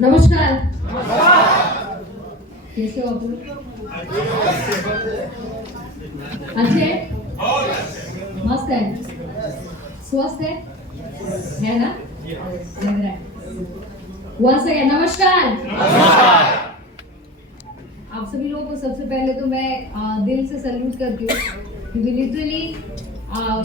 नमस्कार। कैसे हो आप लोग? अच्छे? मस्त है? स्वस्थ है ना? लग रहा है। Once again, नमस्कार। आप सभी लोगों को सबसे पहले तो मैं दिल से सैल्यूट करती हूँ, क्योंकि लिटरली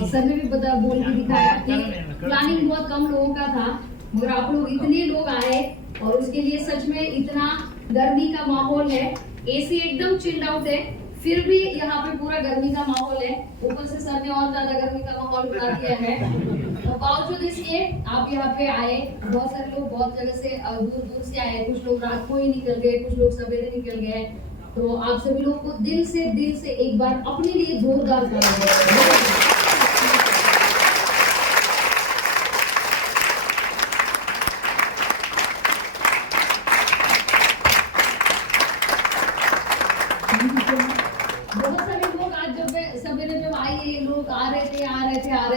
सर ने भी पता बोल के दिखाया कि प्लानिंग बहुत कम लोगों का था, मगर आप लोग इतने लोग आए और उसके लिए सच में इतना गर्मी का माहौल है। एसी एकदम चिल्ड आउट है, फिर भी यहाँ पे पूरा गर्मी का माहौल है। ऊपर से सर ने और ज्यादा गर्मी का माहौल बना दिया है। तो बावजूद इसके आप यहाँ पे आए। बहुत सारे लोग बहुत जगह से दूर दूर से आए, कुछ लोग रात को ही निकल गए, कुछ लोग सवेरे निकल गए। तो आप सभी लोगों को दिल से एक बार अपने लिए जोरदार तालियां। बहुत सारे लोग आज सवेरे जब आए, लोग आ रहे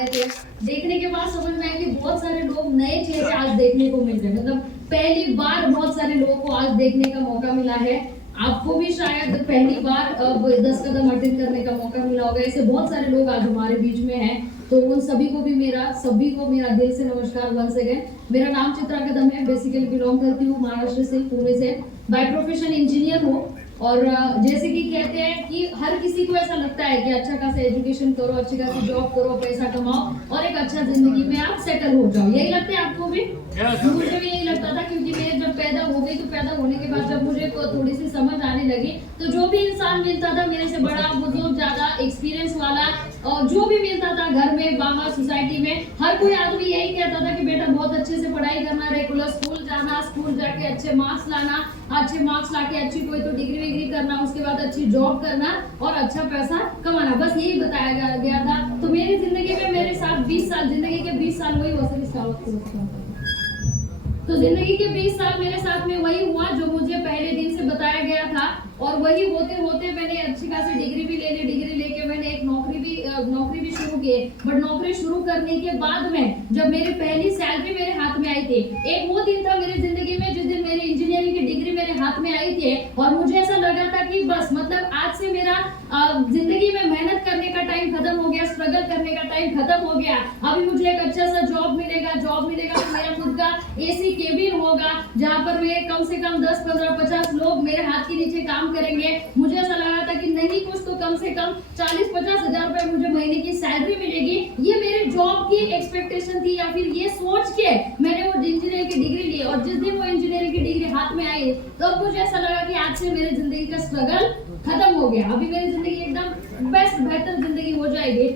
थे, देखने के बाद समझ में आया कि बहुत सारे लोग नए चेहरे आज देखने को मिल रहे हैं। मतलब पहली बार बहुत सारे लोगों को आज देखने का मौका मिला है। आपको भी शायद पहली बार 10 कदम अटेंड करने का मौका मिला होगा। ऐसे बहुत सारे लोग आज हमारे बीच में हैं, तो उन सभी को मेरा दिल से नमस्कार वंस अगेन। मेरा नाम चित्रा कदम है, बेसिकली बिलोंग करती हूँ महाराष्ट्र से, पुणे से। बाय प्रोफेशन इंजीनियर हूँ। और जैसे कि कहते हैं कि हर किसी को ऐसा लगता है कि अच्छा खासा एजुकेशन करो, अच्छी खासी जॉब करो, पैसा कमाओ और एक अच्छा जिंदगी में आप सेटल हो जाओ। यही लगता है आपको भी? मुझे भी यही लगता था, क्योंकि मैं जब पैदा हो गई तो पैदा होने के बाद जब मुझे थोड़ी सी समझ आने लगी, तो जो भी इंसान मिलता था मेरे से बड़ा, बुजुर्ग, ज्यादा एक्सपीरियंस वाला, और जो भी मिलता था घर में, बाहर, सोसाइटी में, हर कोई आदमी यही कहता था कि बेटा बहुत अच्छे से पढ़ाई करना, रेगुलर स्कूल जाना, स्कूल जाके अच्छे मार्क्स लाना, अच्छे मार्क्स लाके अच्छी कोई तो डिग्री करना, उसके बाद अच्छी जॉब करना और अच्छा पैसा कमाना, बस यही बताया गया था। तो मेरी जिंदगी में मेरे साथ 20 साल, जिंदगी के 20 साल वही तो जिंदगी के 20 साल मेरे साथ में वही हुआ जो मुझे पहले दिन से बताया गया था। और वही होते होते मैंने अच्छी खासी डिग्री भी ले ली। डिग्री लेके मैंने एक नौकरी भी शुरू की। बट नौकरी शुरू करने के बाद में जब मेरी पहली सैलरी मेरे हाथ में आई थी, एक वो दिन था मेरी जिंदगी में जिस दिन मेरी इंजीनियरिंग की डिग्री मेरे हाथ में आई थी, और मुझे ऐसा लगा था कि बस मतलब आज से मेरा जिंदगी में मेहनत करने का टाइम खत्म हो गया, स्ट्रगल करने का टाइम खत्म हो गया। अभी मुझे एक अच्छा सा जॉब मिलेगा तो मेरा खुद का एसी केबिन होगा, जहाँ पर मैं कम से कम 10, 15, 50 लोग मेरे हाथ के नीचे काम करेंगे। मुझे ऐसा लगा था कि नहीं कुछ तो कम से कम 40-50 हजार रुपए मुझे महीने की सैलरी मिलेगी। ये मेरे जॉब की एक्सपेक्टेशन थी, या फिर ये सोच के मैंने वो इंजीनियरिंग की डिग्री ली। और जिस दिन वो इंजीनियरिंग की डिग्री हाथ में आई तो मुझे ऐसा लगा कि आज से मेरी जिंदगी का स्ट्रगल खत्म हो गया, अभी मेरी जिंदगी एकदम बेहतर जिंदगी हो जाएगी।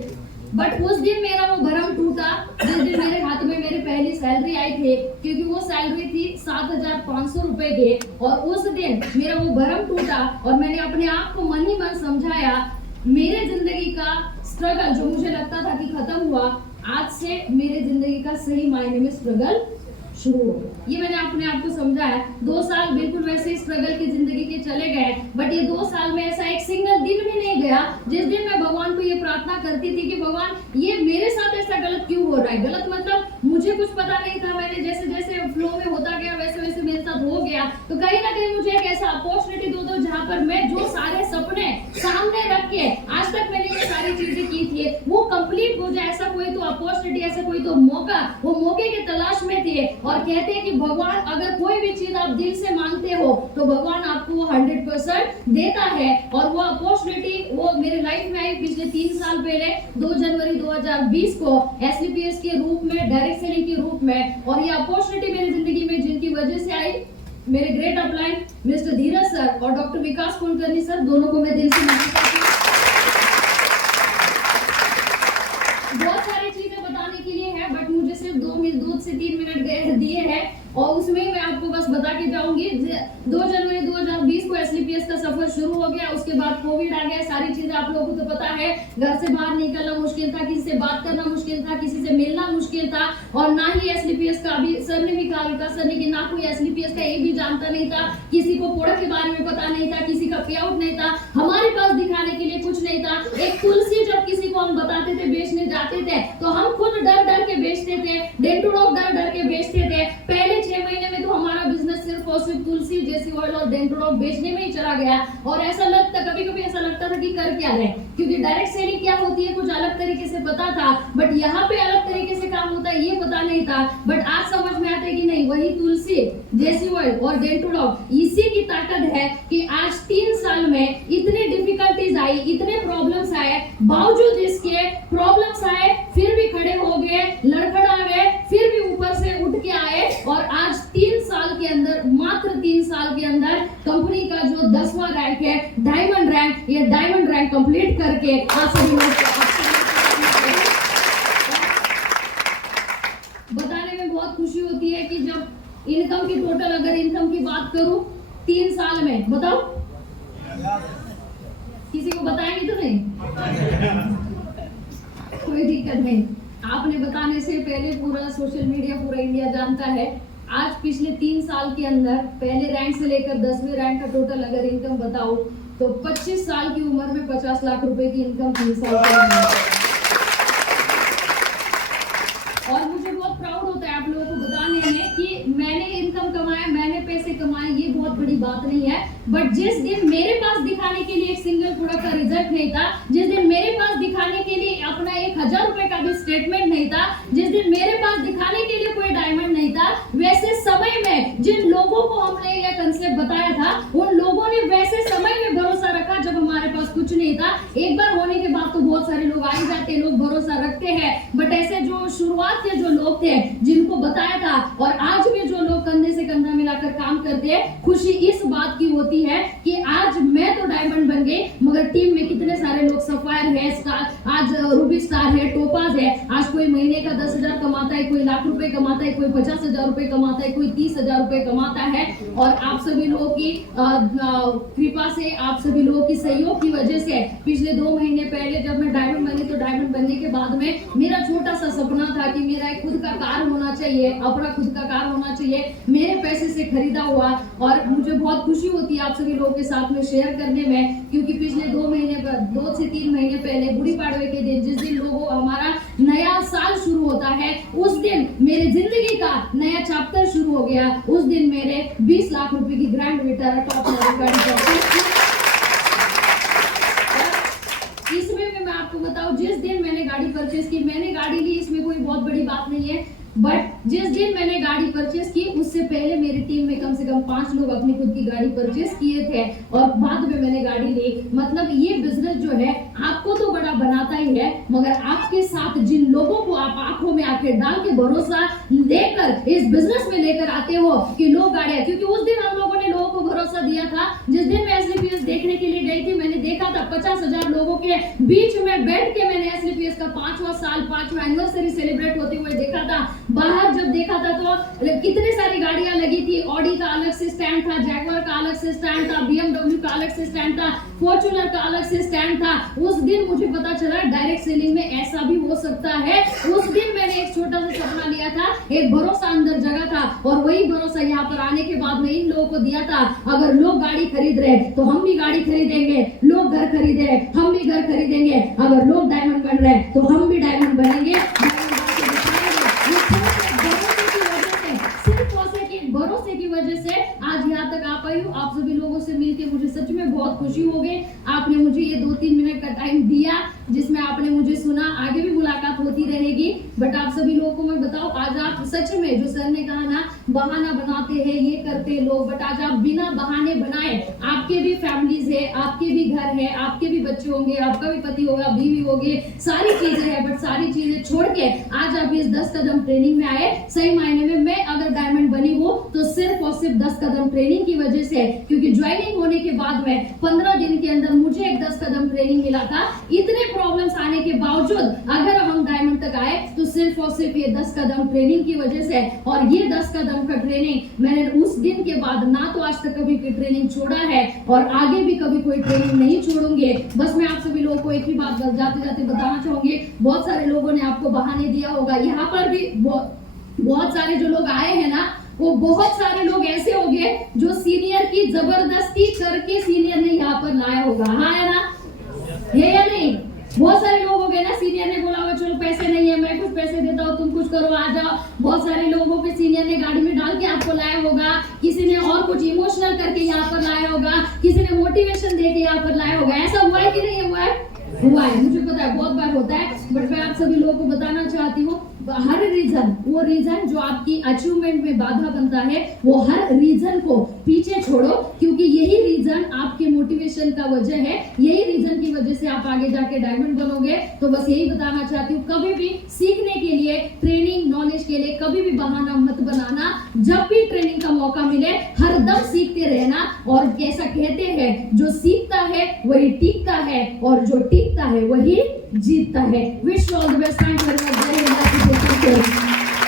बट उस दिन मेरा वो भरम टूटा जिस दिन मेरे हाथ में मेरी पहली सैलरी आई थी, क्योंकि वो सैलरी थी 7,500 रुपए की। और उस दिन मेरा वो भरम टूटा और मैंने अपने आप को मन ही मन समझाया, मेरे जिंदगी का स्ट्रगल जो मुझे लगता था कि खत्म हुआ, आज से मेरे जिंदगी का सही मायने में स्ट्रगल शुरू हो। ये मैंने अपने आप को समझाया। 2 साल बिल्कुल वैसे ही स्ट्रगल की जिंदगी के चले गए, बट ये 2 साल में ऐसा एक सिंगल दिन भी नहीं गया जिस दिन मैं भगवान को ये प्रार्थना करती थी कि भगवान ये मेरे साथ ऐसा गलत क्यों हो रहा है। गलत मतलब मुझे कुछ पता नहीं था, मैंने जैसे जैसे फ्लो में होता गया वैसे वैसे मेरे साथ हो गया। तो कहीं ना कहीं मुझे एक ऐसा अपॉर्चुनिटी दो जहाँ पर मैं जो सारे सपने सामने रख के आज तक मैंने ये सारी चीजें की थी वो कंप्लीट हो जाए। ऐसा कोई तो अपॉर्चुनिटी, ऐसा कोई तो मौका, वो मौके की तलाश में थे। और कहते हैं कि भगवान अगर कोई भी चीज आप दिल से मांगते हो तो भगवान आपको वो 100% देता है। और वो अपॉर्चुनिटी वो मेरे लाइफ में आई पिछले 3 साल पहले 2 जनवरी 2020 को एसलीपीएस के रूप में, डायरेक्ट सेलिंग के रूप में। और ये अपॉर्चुनिटी मेरी जिंदगी में जिनकी वजह से आई, मेरे ग्रेट अपलाइन मिस्टर धीरज सर और डॉक्टर विकास कुलकर्णी सर, दोनों को मैं दिल से नमन करती हूँ। बहुत सारी चीजें बताने के लिए है, बट मुझे सिर्फ 2 से 3 मिनट दिए हैं और उसमें मैं आपको बस बता के जाऊंगी। 2 जनवरी 2020 को एसलीपीएस का सफर शुरू हो गया, उसके बाद कोविड आ गया। सारी चीजें आप लोगों को तो पता है, घर से बाहर निकलना मुश्किल था, किसी से बात करना मुश्किल था, किसी से मिलना मुश्किल था। और ना ही एसलीपीएस का, अभी सर ने भी कहा, विकास सर ने, कि ना कोई एसलीपीएस का एक भी जानता नहीं था, किसी को प्रोडक्ट के बारे में पता नहीं था, किसी का पे आउट नहीं था, हमारे पास दिखाने के लिए कुछ नहीं था। एक तुलसी जब किसी को हम बताते थे, बेचने जाते थे, तो हम खुद डर डर के बेचते थे, डेंटू डॉग डर डर के बेचते थे। पहले 6 महीने में तो हमारा बिजनेस सिर्फ और सिर्फ तुलसी, जेसी ऑयल और डेंटोडॉक बेचने में ही चला गया। और ऐसा लगता, कभी कभी ऐसा लगता था कि कर क्या रहे, क्योंकि डायरेक्ट सेलिंग क्या होती है कुछ अलग तरीके से पता था, बट यहाँ पे अलग तरीके से काम होता है ये पता नहीं था। बट आज समझ में आता है कि नहीं, वही तुलसी, जेसी ऑयल और डेंटोडॉक इसी की ताकत है कि आज 3 साल में इतने डिफिकल्टीज आई, इतने प्रॉब्लम्स आए, बावजूद इसके प्रॉब्लम्स आए फिर भी खड़े हो गए, लड़खड़ा गए, फिर भी ऊपर से उठ के आए। और आज 3 साल के अंदर, मात्र 3 साल के अंदर कंपनी का जो 10वां रैंक है, डायमंड रैंक, ये डायमंड रैंक कंप्लीट करके आप सभी लोग बताने में बहुत खुशी होती है कि जब इनकम की टोटल, अगर इनकम की बात करूं 3 साल में, बताओ किसी को बताएंगे तो नहीं? कोई दिक्कत नहीं, आपने बताने से पहले पूरा सोशल मीडिया, पूरा इंडिया जानता है। आज पिछले 3 साल के अंदर पहले रैंक से लेकर 10वें रैंक का टोटल अगर इनकम बताओ तो 25 साल की उम्र में 50 लाख रुपए की इनकम 3 साल के। और मुझे बहुत प्राउड होता है आप लोगों को बताने में कि मैंने इनकम कमाया, मैंने पैसे कमाए, ये बहुत बड़ी बात नहीं है। बट जिस दिन मेरे पास दिखाने के लिए एक सिंगल प्रोडक्ट का रिजल्ट नहीं था, जिस दिन मेरे पास दिखाने के लिए अपना 1000 रुपए का भी स्टेटमेंट नहीं था, जिस दिन मेरे पास दिखाने के लिए कोई डायमंड नहीं था, वैसे समय में जिन लोगों को हमने यह कंसेप्ट बताया था, उन लोगों ने वैसे समय में भरोसा रखा जब हमारे पास कुछ नहीं था। एक बार होने के बाद तो बहुत सारे लोग आ ही जाते हैं, लोग भरोसा रखते हैं, बट ऐसे जो शुरुआत के जो लोग थे जिनको बताया था, और आज भी जो लोग कंधे से कंधा मिलाकर काम करते हैं, खुशी इस बात की होती है कि आज मैं तो डायमंड बन गई, मगर टीम में कितने सारे लोग सफायर है, स्टार, आज रूबी स्टार है, टोपाज है। आज कोई महीने का 10,000 कमाता है, कोई लाख रुपए कमाता है, कोई 50,000 रुपए कमाता है, कोई 30,000 रुपए कमाता है। और आप सभी लोगों की कृपा से, आप सभी लोगों की सहयोग की वजह से पिछले 2 महीने पहले जब मैं डायमंड बनी, तो डायमंड बनने के बाद में मेरा छोटा सा सपना था कि मेरा एक खुद का कार होना चाहिए, अपना खुद का कार होना चाहिए, मेरे पैसे से खरीदा हुआ। और मुझे बहुत खुशी होती है आप सभी लोगों के साथ में शेयर करने में, क्योंकि पिछले 2 से 3 महीने पहले गुड़ी पाड़वे के दिन, जिस दिन लोगों हमारा नया साल शुरू होता है, उस दिन मेरे जिंदगी का नया चैप्टर शुरू हो गया। उस दिन मेरे 20 लाख रुपए की ग्रैंड विटारा टॉप इसमें भी मैं आपको बताऊं, जिस दिन मैंने गाड़ी परचेस की, मैंने गाड़ी ली, इसमें कोई बहुत बड़ी बात नहीं है, बट जिस दिन मैंने गाड़ी परचेस की उससे पहले मेरी टीम में कम से कम 5 लोग अपनी खुद की गाड़ी परचेस किए थे, और बाद में मैंने गाड़ी ली। मतलब ये बिजनेस जो है आपको तो बड़ा बनाता ही है, मगर आपके साथ जिन लोगों को आप आंखों में आंखें डाल के भरोसा लेकर इस बिजनेस में लेकर आते हो कि लोग गाड़ियां, क्योंकि उस दिन हम लोगों ने लोगों को भरोसा दिया था। जिस दिन मैं एसलीपीएस देखने के लिए गई थी, मैंने देखा था 50,000 लोगों के बीच में बैठ के मैंने एसलीपीएस का 5वां साल, 5वां एनिवर्सरी सेलिब्रेट होते हुए देखा था। बाहर जब देखा था तो कितनी सारी गाड़ियां लगी थी, ऑडी का अलग से स्टैंड था, जैगवार का अलग से स्टैंड था, बीएमडब्ल्यू का अलग से स्टैंड था, फॉर्च्यूनर का अलग से स्टैंड था। उस दिन मुझे पता चला डायरेक्ट सेलिंग में ऐसा भी हो सकता है। उस दिन मैंने एक छोटा सा सपना लिया था, एक भरोसा अंदर जगह था, और वही भरोसा यहाँ पर आने के बाद में इन लोगों को दिया था। अगर लोग गाड़ी खरीद रहे तो हम भी गाड़ी खरीदेंगे, लोग घर खरीद रहे हम भी घर खरीदेंगे, अगर लोग डायमंड बन रहे तो हम भी डायमंड बनेंगे। भरोसे की वजह से आज यहाँ तक आ पाई हूँ। आप सभी लोगों से मिलके मुझे सच में बहुत खुशी हो गई। आपने मुझे ये 2-3 मिनट का टाइम दिया जिसमें आपने मुझे सुना। आगे भी मुलाकात होती रहेगी, बट आप सभी लोगों को मैं बताऊं, आज आप सच में, जो सर ने कहा ना, बहाना बनाते हैं, ये करते हैं लोग, बट आज आप बिना बहाने बनाए, आपके भी फैमिलीज है, आपके भी घर है, आपके भी बच्चे होंगे, आपका भी पति होगा, बीवी होगी, सारी चीजें हैं, बट सारी चीजें छोड़ के आज आप इस 10 कदम ट्रेनिंग में आए। सही मायने में मैं अगर डायमंड बनी हूँ तो सिर्फ और सिर्फ 10 कदम ट्रेनिंग की वजह से, क्योंकि ज्वाइनिंग होने के बाद में 15 दिन के अंदर मुझे एक 10 कदम ट्रेनिंग मिला था। इतने प्रॉब्लम्स आने के बावजूद अगर हम डायमंड तक आए तो सिर्फ और सिर्फ ये 10 कदम ट्रेनिंग की वजह से। और ये 10 कदम का ट्रेनिंग मैंने उस दिन के बाद ना तो आज तक कभी की ट्रेनिंग छोड़ा है, और आगे भी कभी कोई ट्रेनिंग नहीं छोड़ूंगे। बस मैं आप सभी लोगों को एक ही बात जाते जाते बताना चाहूंगी, बहुत सारे लोगों ने आपको बहाने दिया होगा, यहाँ पर भी बहुत सारे जो लोग आए हैं ना, वो बहुत सारे लोग ऐसे हो गए जो सीनियर की जबरदस्ती करके सीनियर ने यहाँ पर लाया होगा। हाँ है ना, है या नहीं? बहुत सारे लोग हो गए ना, सीनियर ने बोला होगा चलो पैसे नहीं है, मैं कुछ पैसे देता हूँ, तुम कुछ करो, आ जाओ। बहुत सारे लोगों के सीनियर ने गाड़ी में डाल के आपको लाया होगा, किसी ने और कुछ इमोशनल करके यहाँ पर लाया होगा, किसी ने मोटिवेशन दे के यहाँ पर लाया होगा। ऐसा हुआ है कि नहीं हुआ है? हुआ है, मुझे पता है बहुत बार होता है। बट मैं आप सभी लोगों को बताना चाहती हूँ, हर रीजन, वो रीजन जो आपकी अचीवमेंट में बाधा बनता है, वो हर रीजन को पीछे छोड़ो, क्योंकि यही रीजन आपके मोटिवेशन का वजह है। यही रीजन की वजह से आप आगे जाके डायमंड बनोगे। तो बस यही बताना चाहती हूँ, कभी भी सीखने के लिए, ट्रेनिंग नॉलेज के लिए कभी भी बहाना मत बनाना। जब भी ट्रेनिंग का मौका मिले हर दम सीखते रहना। और कैसा कहते हैं, जो सीखता है वही टीकता है, और जो टीकता है वही जीतता है। Wish all the best. Thank you very much.